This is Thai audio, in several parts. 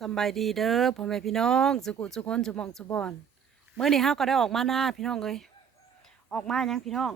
สบายดีเด้อพ่อแม่พี่น้องสุกุสุคนสุมองสุบอนเมื่อนี้เฮาก็ได้ออกมาหน้าพี่น้องเลยออกมายังพี่น้อง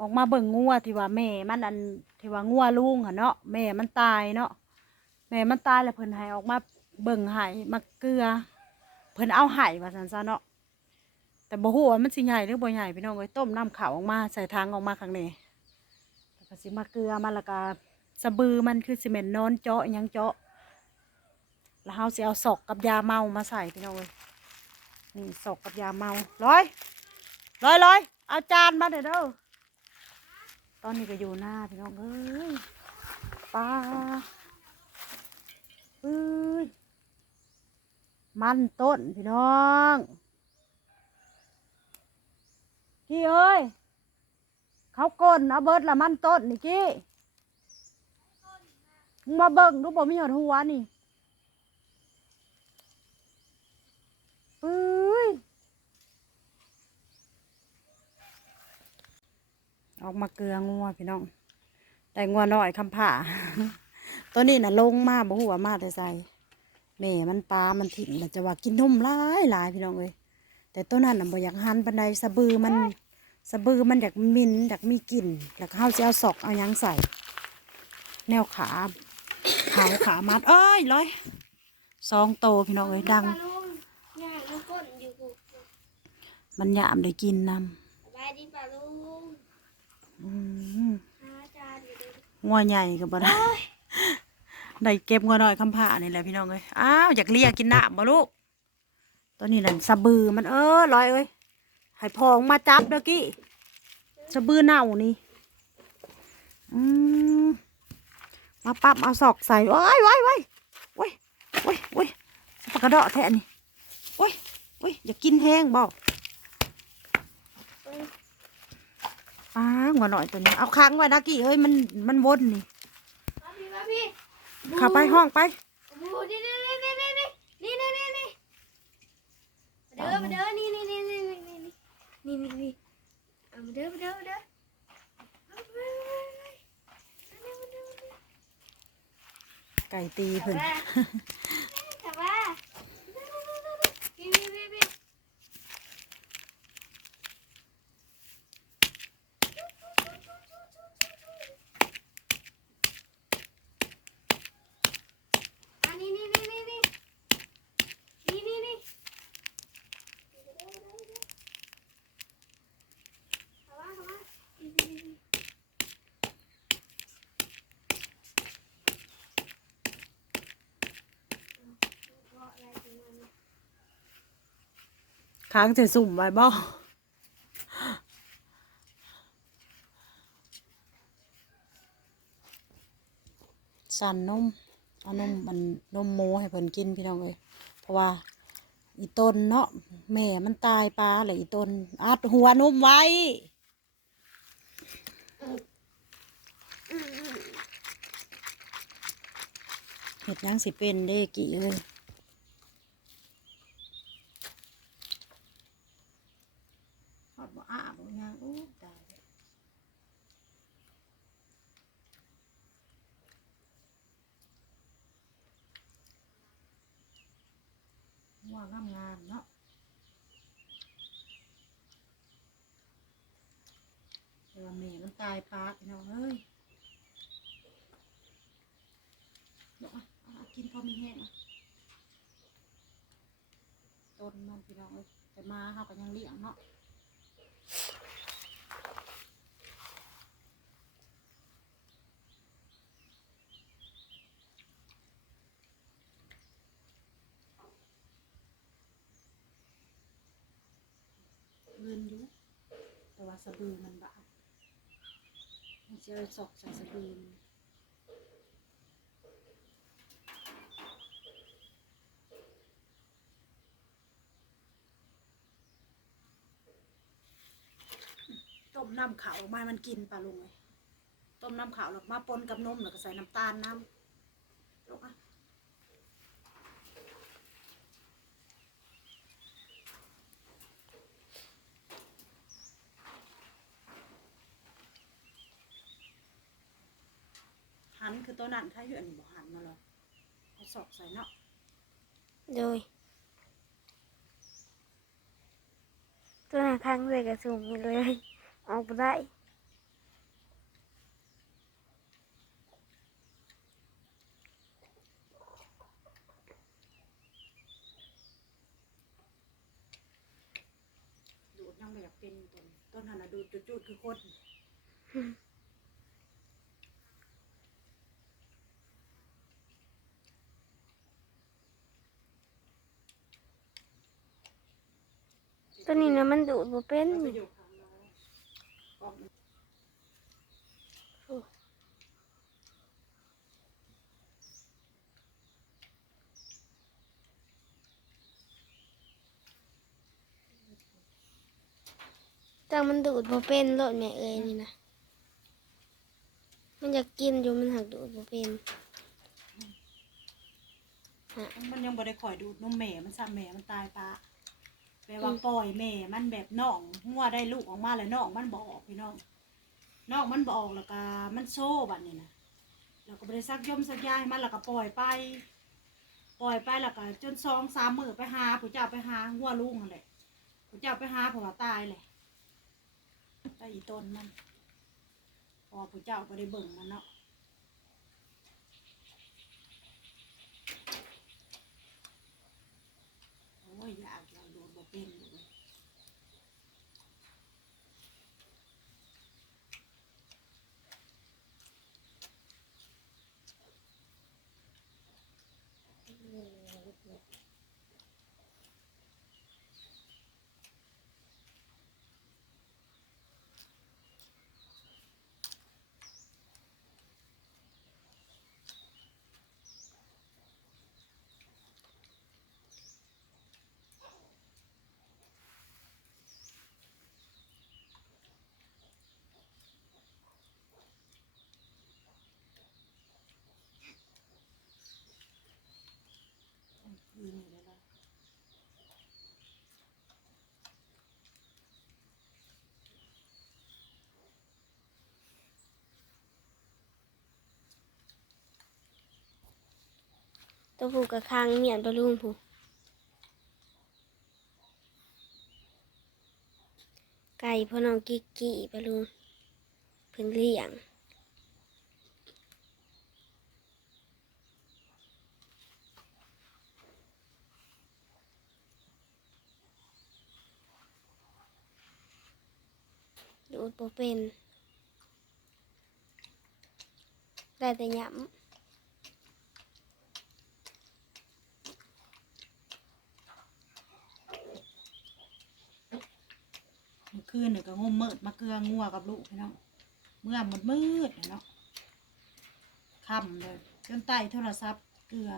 ออกมาเบิ่งงัวที่ว่าแม่มันอันที่ว่างัวลุงหั่นเนาะแม่มันตายเนาะแม่มันตายแล้วเพิ่นให้ออกมาเบิ่งไห้มาเกลือ เพิ่นเอาไห้ว่าซั่นซะเนาะแต่บ่ฮู้ว่ามันสิใหญ่หรือบ่ใหญ่พี่น้องเอ้ยต้มน้ำขาวออกมาใส่ทางออกมาข้างในแล้วก็สิมาเกลือมันแล้วก็สะบือมันคือสิเม็นนอนเจาะยังเจาะ แล้วเราจะเอาศอกกับยาเมามาใส่พี่น้องเลยนี่ศอกกับยาเมาร้อยร้อยร้อยเอาจานมาเด้อเด้อตอนนี้ก็อยู่หน้าพี่น้องเอ้ยปลาเอ้ยมันต้นพี่น้องกี้เอ้ยเขากลนเอาเบิดละมันต้นนี่กี้มาเบิ่งดูบ่มีหดหัวนี่ เอ้ย ออกมาเกลืองัวพี่น้องแต่งัวน้อยคำผ่าตัวนี้น่ะลงมาบ่หัวามาแต่ใส่แม่มันปลา มันถิ่นมันจะว่ากินนมหลายหลายพี่น้องเอ้ยแต่ตัวนั้นน่ะบ่อยากหันปันใดสะบือมันสะบือมันอยากมินอยากมีกลิ่นแล้วก็เฮาจะเอาศอกเอาหยังใส่ แนวขาขาขามัดเอ้ยร้อยสองโตพี่น้องเอ้ยดังปลาลุงย่างน้ำก้นอยู่กูมันยามได้กินนสบายดีปลาลุงำอืม หาจานอยู่ดี งัวใหญ่ก็บ่ได้ได้เก็บงัวน้อยคำผ่านี่แหละพี่น้องเอ้ยอ้าวอยากเลียกินน้ำบ่ลูกตอนนี้นั่นสะบือมันเออลอยเอ้ยให้พองมาจับเด้อกี้สะบือเน่านี่อืมมาปับเอาศอกใส่ว้ายว้ายว้ายโอ้ยโอ้ยโอ้ยปากกระเดาะแทะนี่โอ้ยโอ้ยอยากกินแห้งบ่เอ้ย อ้างัวน้อยตัวนี้ เอาค้างไว้นะกี้เอ้ยมันมันวนนี่มาพี่มาพี่เข้าไปห้องไปบูนี่นี่นี่นี่นี่นี่นี่นี่นี่เด้อมาเด้อนี่นี่นี่นี่นี่นี่นี่นี่นี่เอามาเด้อมาเด้อมาเด้อเอาไปไปไปไปไก่ตีเพิ่น แต่ว่าพี่พี่พี่พี่อันนี้นี่นี่นี่นี่นี่นี่นี่เข้ามาเข้ามานี่นี่นี่ ค้างจะสุ่มไว้บ่สันนมเอานมมันนมหมูให้เพิ่นกินพี่น้องเอ้ยเพราะว่า อีต้นเนาะแม่มันตายปลาเลยอีต้นอัดหัวนมไว้เห็ดยังสิเป็นเด้กี่เอ้ย ห อาบ่ยังอู้ตายว่างามงามเนาะแต่ว่าแม่มันตายปาพี่น้องเอ้ยเดี๋ยวอะกินพอมีแห้งอะต้นมันพี่น้องเอ้ยแต่มาเขาก็ยังเลี้ยงเนาะ เงินอยู่แต่ว่าสะบือมันบาดมันจะเอาศอกใส่สะบือมันต้ มน้ำขาวออกมามันกินปลาลุงเลยต้มน้ำขาวแล้วมาปนกับนมแล้วก็ใส่น้ำตาลน้ำลูกอะหันคือตัวนั้นถ้าอยู่อันนี้บ่หันมาหรอกเอาศอกใส่เนาะโดยตัวหน้าครั้งเลยกระสุ่มอยู่เลย ออกบ่ได้ดูดยังไม่อยากเป็นต้นต้นหันน่ะดูดจุดๆคือคนตัวนี้นะมันดูดบ่เป็น มันไปนี่อยู่ข้างเราออก แต่มันดูดบ่เป็นโลดแม่เอ้ยนี่นะ มันอยากกินอยู่มันหักดูดบ่เป็นมันยังบ่ได้ข่อยดูดนมแม่มันซ้ำแม่มันตายปะแปลว่าปล่อยแม่มันแบบน้องหัวได้ลูกออกมาแล้วน้องมันบออกพี่น้องน้องมันบออกแล้วก็มันโซ่บัดนี้นะแล้วก็บ่ได้ซักย่อมซักยายมันแล้วก็ปล่อยไป ปล่อยไปแล้วก็จนสองสามมือไปหาผู้เจ้าไปหาหัวลุงนั่นแหละผู้เจ้าไปหาเพราะว่าตายเลย ตายอีต้นมันพอผู้เจ้าก็ได้เบิ่งมันเนาะโอ้ยอยากเราโดนบ่เป็นเลย คืนอยู่เลยนะ ตัวผูกกับคางเมียนปลาลุงผูกไก่พ่อน้องกิกกี้ปลาลุงเพิ่นเลี้ยงดูดบ่เป็น ได้แต่หยำ เมื่อ คืนเนี่ยก็งมมืดมาเกลืองัวกับลูกพี่น้องเมื่อมืดมืดๆน่ะเนาะค่ำเลยจนไต่โทรศัพท์เกลือ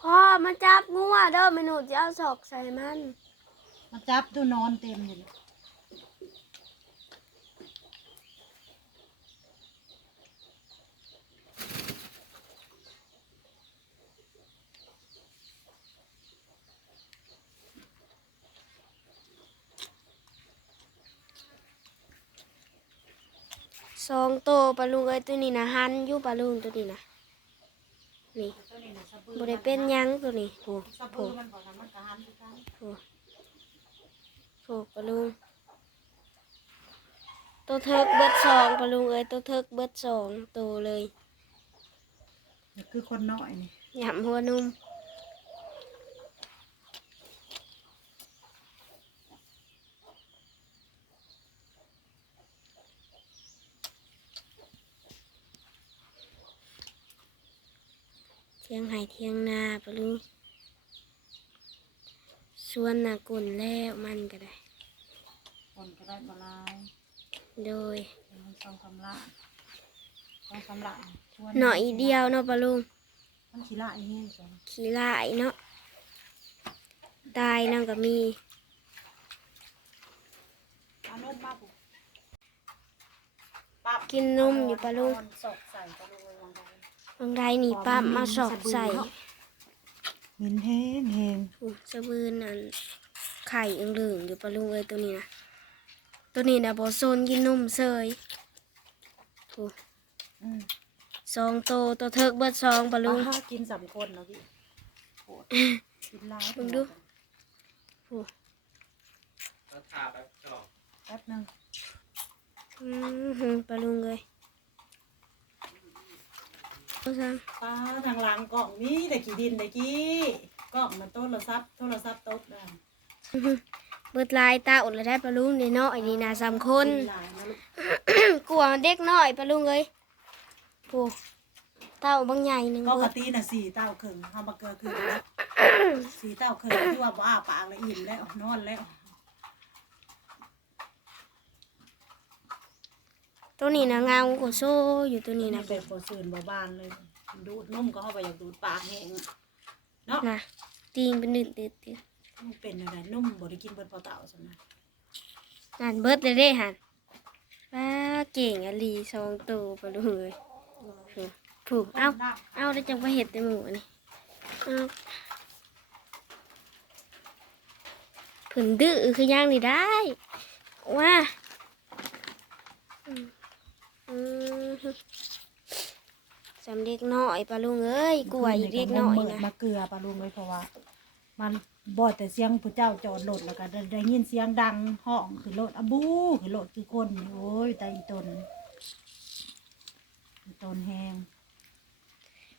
พ่อมาจับงัวเด้อเมนูจะเอาศอกใส่มัน มาจับตัวนอนเต็มอยู่เลย สองโตวปลาลุงเอ้ยตัวนี้นะหันอยู่ปลาลุงตัวนี้นะนี่ตัวนี้น่ะสะบือบ่ได้เป็นหยังตัวนี้โหสะโหบือมันบอกว่ามันกระหันคือกันโหโหปลาลุงตัวเทิกเบิดสองปลาลุงเอ้ยตัวเทิกเบิดสองตัวเลยนี่คือคนน้อยนี่หยำหัวนุ่ม ยงไห้เที่ยงนาปะลุงส่วนนากุนแล้วมันก็ได้ คนก็ได้บหลายโดยมันสองสำลักสองสำลักชวนหน่อยเดียวเนาะปะลุงมันขี้ละไอ้เงี้ยสองขี้ลายเนาะตายนั่งก็มีเอานมมาปุ๊บปั๊บกินนมอยู่ปะลุงนอนสอกใส่ปะลุงไว้วางไว้ บางไดนี่ป้ามาสอกใส่มินแห้งแห้งอู้สะบือนั่นไข่ยังเหลืองอยู่ปลาลุงเอ้ยตัวนี้นะตัวนี้นะบอโซนกินนมเซยโอ้อืมสองโตวตัวเทิกเบิดสองปลาลุงป้ากินสามคนแล้วพี่โหดกินหลายมึงดูโอ้แล้วทาไปกรอบแป๊บหนึงอือหือปลาลุงเลย เอาซ้ป้าทางหลังกล่องนี้แต่กี่ดินแต่กี้กล่องมันโต้นโทรศัพท์โทรศัพท์โต๊ะได้ำอื้อหือเบิดลายตาอดเลยได้ปลาลุงนี่เนาะไอ้นี่นะสามคนกินหลายนะลูกกลัวเด็กน้อยปลาลุงเลยโอ้เต้าบางใหญ่หนึ่งปกเบิดติน่ะสี่เต้าครึ่งเฮามาเกลือครึ่งแล้วสี่เต้าครึ่งที่ว่าบ่อ้าปากแล้วอิ่มแล้วนอนแล้ว ตัวนี้นะงามกว่าโซ่อยู่ตัวนี้นี่นะนะแบบบ่ซื่นบ่บานเลย ดูดนมก็เข้าไปอยากดูดปากแห้งเนาะนะตีงเป็นดืดดืดดืดมันเป็นอะไรนมบ่ได้กินเบิดพอเต่าซั่นนะนั่นเบิดเลยเด้หันว้าเก่งอะลีสองตัวปลาลุงเลยผูกเอาเอาได้จังไปเห็ดแต่หมูอันนี่เอาผึ่นดื้อคือย่างนี่ได้ว่าอืมอืม สำเด็กน้อยปลาลุงเอ้ยกลัวอีกเด็กน้อยเบิดนะมาเกลือปลาลุงเลยเพราะว่า มันบ่แต่เสียงผู้เจ้าจอดรถแล้วก็ได้ได้ยินเสียงดังห้องคือรถอะบูคือรถคือคนนี่โอ้ยตายอีตนอีตนแฮง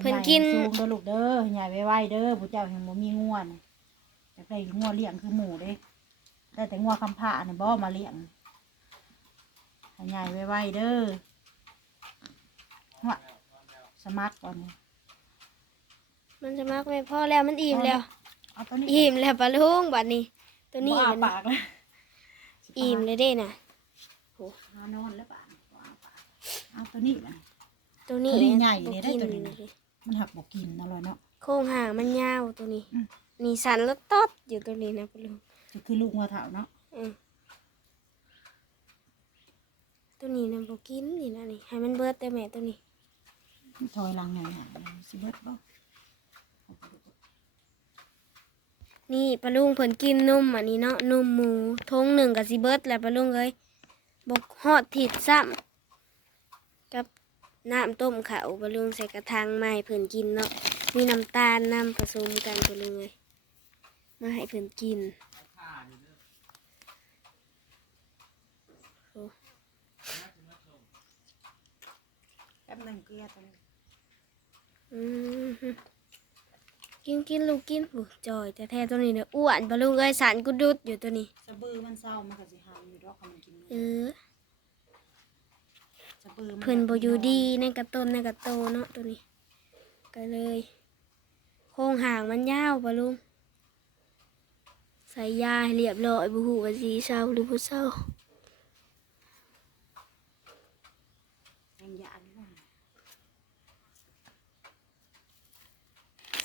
เพิ่นกินให้ใหญ่ให้สูงเด้อลูกเด้อใหญ่ไว้ๆเด้อผู้เจ้าแห่งบ่มีงัวนี่อยากได้งัวเลี้ยงคือหมูเด้ได้แต่งัวคำผ้านี่บ่มาเลี้ยงให้ใหญ่ไว้ๆเด้อ ว่าสมัครก่อนนี่มันจะมากไม่พอแล้วมันอิ่มแล้ว เอาตัวนี้อิ่มแล้วปลาลุงบัดนี้ ตัวนี้บ่อ้ามันปากเลยอิ่มเลยเด้น่ะหานอนแล้วป่ะบ่อ้าปากเอาตัวนี้มา ตัวนี้ตัวนี้ใหญ่บ่เนี่ยได้กิตัวนี้เลยมันหักบอกกินอร่อยเนาะ โครงห่างมันยาวตัวนี้อืม นี่สันแล้วตอดอยู่ตัวนี้นะปลาลุง จะคือลูกงัวเถาเนาะ อืม ตัวนี้นะบ่กินนี่นะนี่ให้มันเบิดแต่แม่ตัวนี้ถอยหลังหน่อยหน่อยสิเบิดบ่นี่ปลาลุงเพิ่นกินนมอันนี้เนาะนมหมูทงหนึ่งกับสิเบิดแหละปลาลุงเอ้ยบกฮอดถิดซ้ำกับน้ำต้มข้าวปลาลุงใส่กระถางมาให้เพิ่นกินเนาะมีน้ำตาลน้ำผสมกันปลาลุงเอ้ยมาให้เพิ่นกิน ทาอยู่เด้อ โอ้ แป๊บ หนึงเกลือตัวนี้อืมฮึกินกินลูกกินโอ้จอยแต่แท้ๆตัวนี้เนี่ยอ้วนปลาลุงเอ้ยสารกุดดุดอยู่ตัวนี้ สะบือมันเศร้ามันก็สิหามอยู่ดอกคันมันกินเออสะบือมัเพิ่นบ่อยู่ดีในกระต้นในกระโตเนาะตัวนี้ ก็เลย โครงห่างมันยาวปะลุงใส่ยาให้เรียบร้อยบ่ฮู้ว่าสิเศร้าหรือบ่เศร้าแห่งยานี่ว่า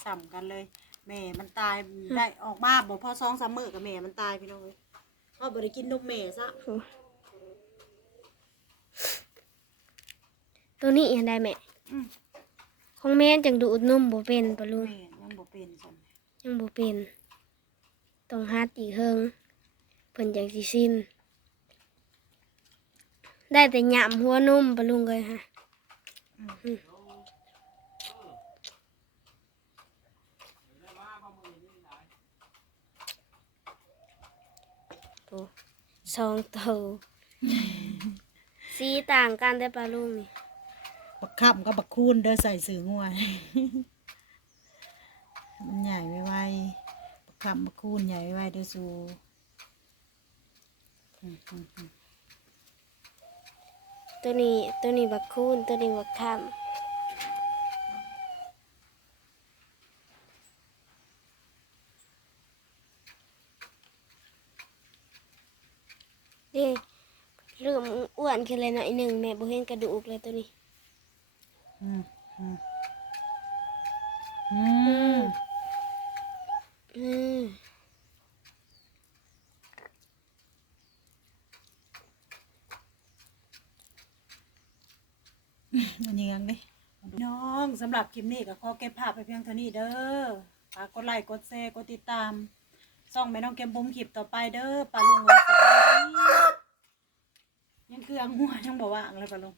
ซ้ำกันเลยแม่มันตายได้ออกมาบ่พอสองสามมื้อกับแม่มันตายพี่น้องเอ้ยเพราะบ่ได้กินนมแม่ซะโอ้ตัวนี้ยังได้แม่อืมของแม่จังดูดนมบ่เป็นปะลุงแม่ยังบ่เป็นซั่นยังบ่เป็นต้องหัดอีกเฮิงเพิ่นจังสิสิ้นได้แต่หยามหัวนมปะลุงเลยฮะ อืมโอ้สองตัวสีต่างกันได้ปะลุงนี่บักค่ำกับบักคูนเด้อใส่สื่องัวมันใหญ่ไว้ไว้บักค่ำบักคูนใหญ่ไว้ไว้เด้อสูอืมอืมอืมตัวนี้ตัวนี้บักคูนตัวนี้บักคำำคือเลยหน่อยหนึ่งแม่บ่เห็นกระดูกเลยตัวนี้อืมอืมอืมอืมอันยังดิน้องสำหรับคลิปนี้ก็ขอเก็บภาพไปเพียงเท่านี้เด้อฝากกดไลค์กดแชร์กดติดตามส่องแม่น้องเก็บบุ้มคลิปต่อไปเด้อปลาลุงสวัสดี รื่องหัวช่างบ่ว่างเลยปะลง